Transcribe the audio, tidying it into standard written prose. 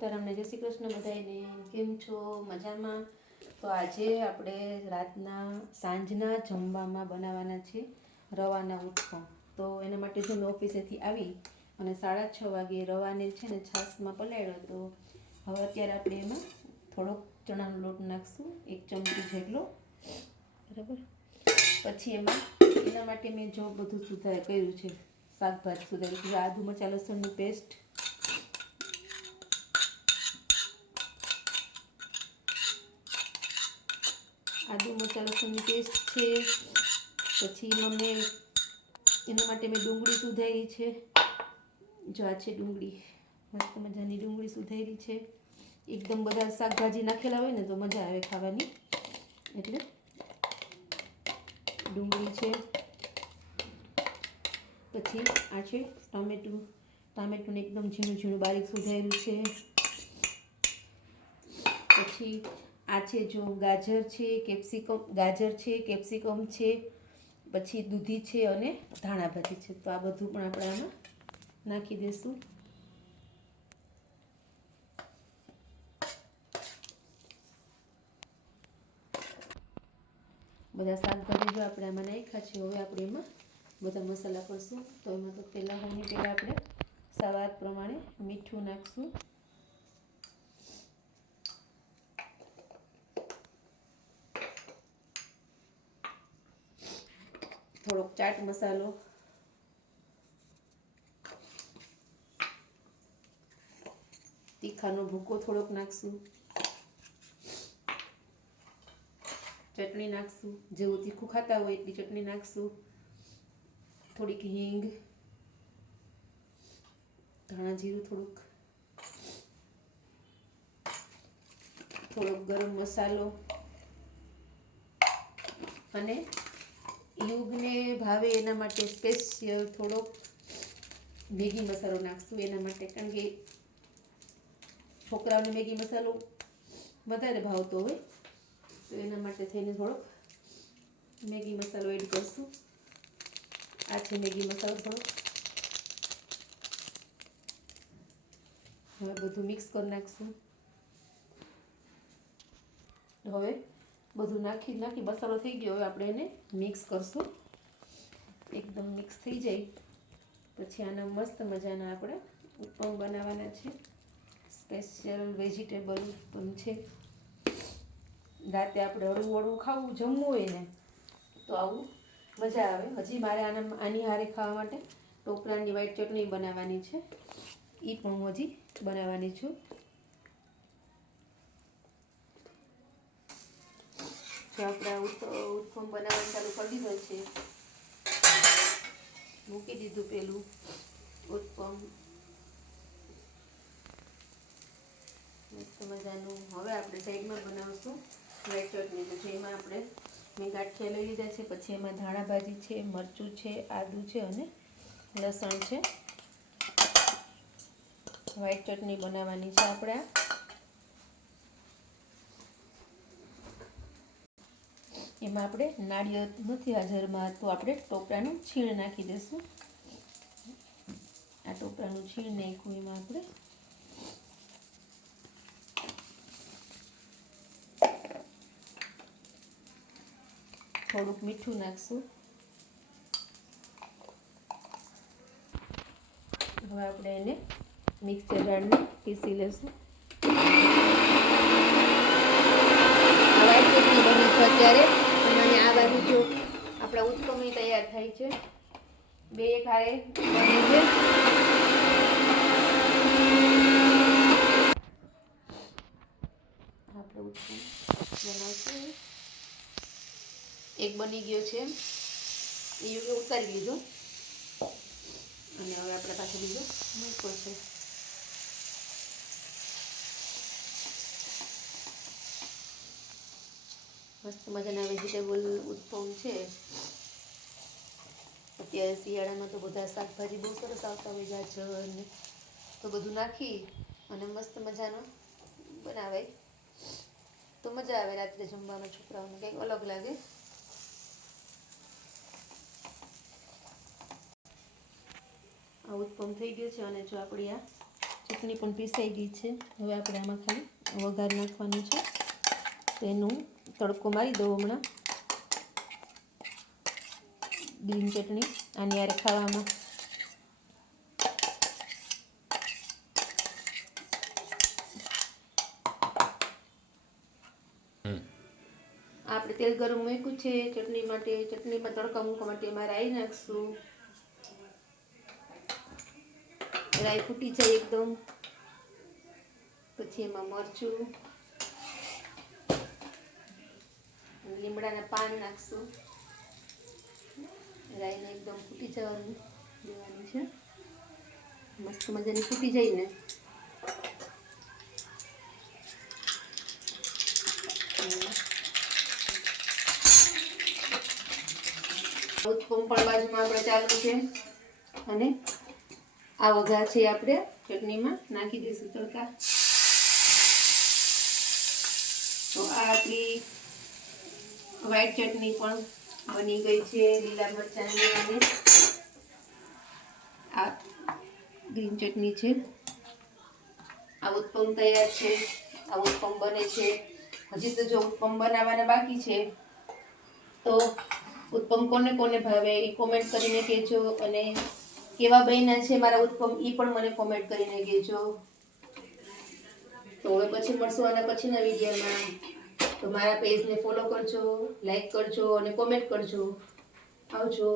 સીતારામને જય શ્રી કૃષ્ણ બધાને. કેમ છો? મજામાં? તો આજે આપણે રાતના સાંજના જમવામાં બનાવવાના છે રવાના ઉત્પમ. તો એના માટે જો મેં ઓફિસેથી આવી અને 6:30 વાગે રવાને છે ને છાશમાં પલાળ્યો. તો હવે અત્યારે આપણે એમાં થોડોક ચણાનો લોટ નાખીશું, 1 ચમચી જેટલો, બરાબર. પછી એના માટે મેં જો બધું કર્યું છે, શાકભાજી સુધાર્યું છે. આદુ મરચાં લસણની પેસ્ટ, આદુ મરચાં લસણની પેસ્ટ છે. પછી એના માટે મેં ડુંગળી સુધારી છે. જો આ છે ડુંગળી, મસ્ત મજાની ડુંગળી સુધારી છે. એકદમ બધા શાકભાજી નાખેલા હોય ને તો મજા આવે ખાવાની, એટલે ડુંગળી છે. પછી આ છે ટામેટુંને એકદમ ઝીણું ઝીણું બારીક સુધાર્યું છે. પછી આ છે જો ગાજર છે, કેપ્સિકમ છે, પછી દૂધી છે અને ધાણા ભાજી છે. તો આ બધું પણ આપણે આમાં નાખી દઈશું. બધા શાકભાજી જો આપણે આમાં નાખ્યા છે. હવે આપણે એમાં બધા મસાલા કરશું. તો એમાં તો પહેલાં આપણે સ્વાદ પ્રમાણે મીઠું નાખશું, થોડોક ચાટ મસાલો, તીખાનો ભૂકો થોડોક નાખશું, ચટણી નાખશું, જેવું તીખું ખાતા હોય એટલી ચટણી નાખશું, થોડીક હિંગ, ધાણા જીરું થોડોક ગરમ મસાલો, અને યુગને ભાવે એના માટે સ્પેશિયલ થોડોક મેગી મસાલો નાખશું. એના માટે, કારણ કે છોકરાઓને મેગી મસાલો વધારે ભાવતો હોય, તો એના માટે થઈને થોડોક મેગી મસાલો એડ કરશું. આ છે મેગી મસાલો થોડોક. હવે બધું મિક્સ કરી નાખશું. હવે બધું નાખી મસાલો થઈ ગયો. હવે આપણે એને મિક્સ કરશું. એકદમ મિક્સ થઈ જાય પછી આના મસ્ત મજાના આપણે ઉત્પમ બનાવવાના છે. સ્પેશિયલ વેજીટેબલ ઉત્પમ છે. રાતે આપણે હળવું ખાવું, જમવું હોય ને તો આવું મજા આવે. હજી મારે આની હારે ખાવા માટે ટોપરાની વ્હાઈટ ચટણી બનાવવાની છે. એ પણ હું હજી બનાવવાની છું. જો આપણે ઉત્પમ બનાવવાનું ચાલુ કરી દીધો છે. મૂકી દીધું પેલું ઉત્પમ મસ્ત મજાનું. હવે આપણે સાઈડમાં બનાવશું વ્હાઈટ ચટણી. તો જેમાં મેં ગાંઠિયા લઈ લીધા છે. પછી એમાં ધાણા ભાજી છે, મરચું છે, આદું છે અને લસણ છે. વ્હાઈટ ચટણી બનાવવાની છે આપણે. એમાં આપણે નાળિયેર નથી હાજરમાં, તો આપણે ટોપરાનું છીણ નાખી દઈશું. આ ટોપરાનું છીણ નાખ્યું એમાં આપણે. થોડુંક મીઠું નાખશું. હવે આપણે એને મિક્સર જારને પીસી લેશું. વ્હાઈટ ચટણી બની છે અત્યારે. અને આ બાજુ જો આપણા ઉત્પમ તૈયાર થાય છે. બે એક હારે બને છે. આપણે ઉત્પમ બનાવશું. એક બની ગયો છે, એ યુગે ઉતારી લીધો. અને હવે આપણે પાસે બીજો મૂકો છે. મસ્ત મજાના વેજીટેબલ ઉત્પમ છે. અત્યારે શિયાળામાં તો બધા શાકભાજી બહુ સરસ આવતા હોય, ગાજર ને તો બધું નાખી અને મસ્ત મજાનો બનાવાય તો મજા આવે રાત્રે જમવાનું. છોકરાઓને કંઈક અલગ લાગે. આ ઉત્પમ થઈ ગયો છે. અને જો આપણી આ ચટણી પણ પીસાઈ ગઈ છે. હવે આપણે આમાં ખાલી વઘાર નાખવાનું છે. તો એનું તડકો મારી દઉં હમણાં. ગ્રીન ચટણી આની યારે ખાવામાં આપણે તેલ ગરમ મૂક્યું છે ચટણી માટે. ચટણીમાં તડકા મૂકવા માટે એમાં રાઈ નાખશું. રાઈ ફૂટી જાય એકદમ પછી એમાં મરચું, લીમડાના પાન નાખશું. રાઈને એકદમ ફૂટી જવાનું દેવાની છે. મસ્ત મજાની ફૂટી જાય ને ઉત્પમ પણ બાજુમાં આપણે ચાલુ છે. અને આ વઘાર છે આપણે ચટણીમાં નાખી દઈશું તડકા. તો આ આપણી વ્હાઈટ ચટણી પણ બની ગઈ છે લીલા મરચાંની. અને આ ગ્રીન ચટણી છે. આ ઉત્પમ તૈયાર છે. આ ઉત્પમ બને છે. હજી તો જો ઉત્પમ બનાવવાના બાકી છે. તો ઉત્પમ કોને કોને ભાવે એ કોમેન્ટ કરીને કહેજો. અને કેવા બન્યા છે મારા ઉત્પમ એ પણ મને કોમેન્ટ કરીને કહેજો. તો હવે પછી મળશું આના પછીના વિડીયોમાં. તો મારા પેજને ફોલો કરજો, લાઈક કરજો અને કોમેન્ટ કરજો. આવજો.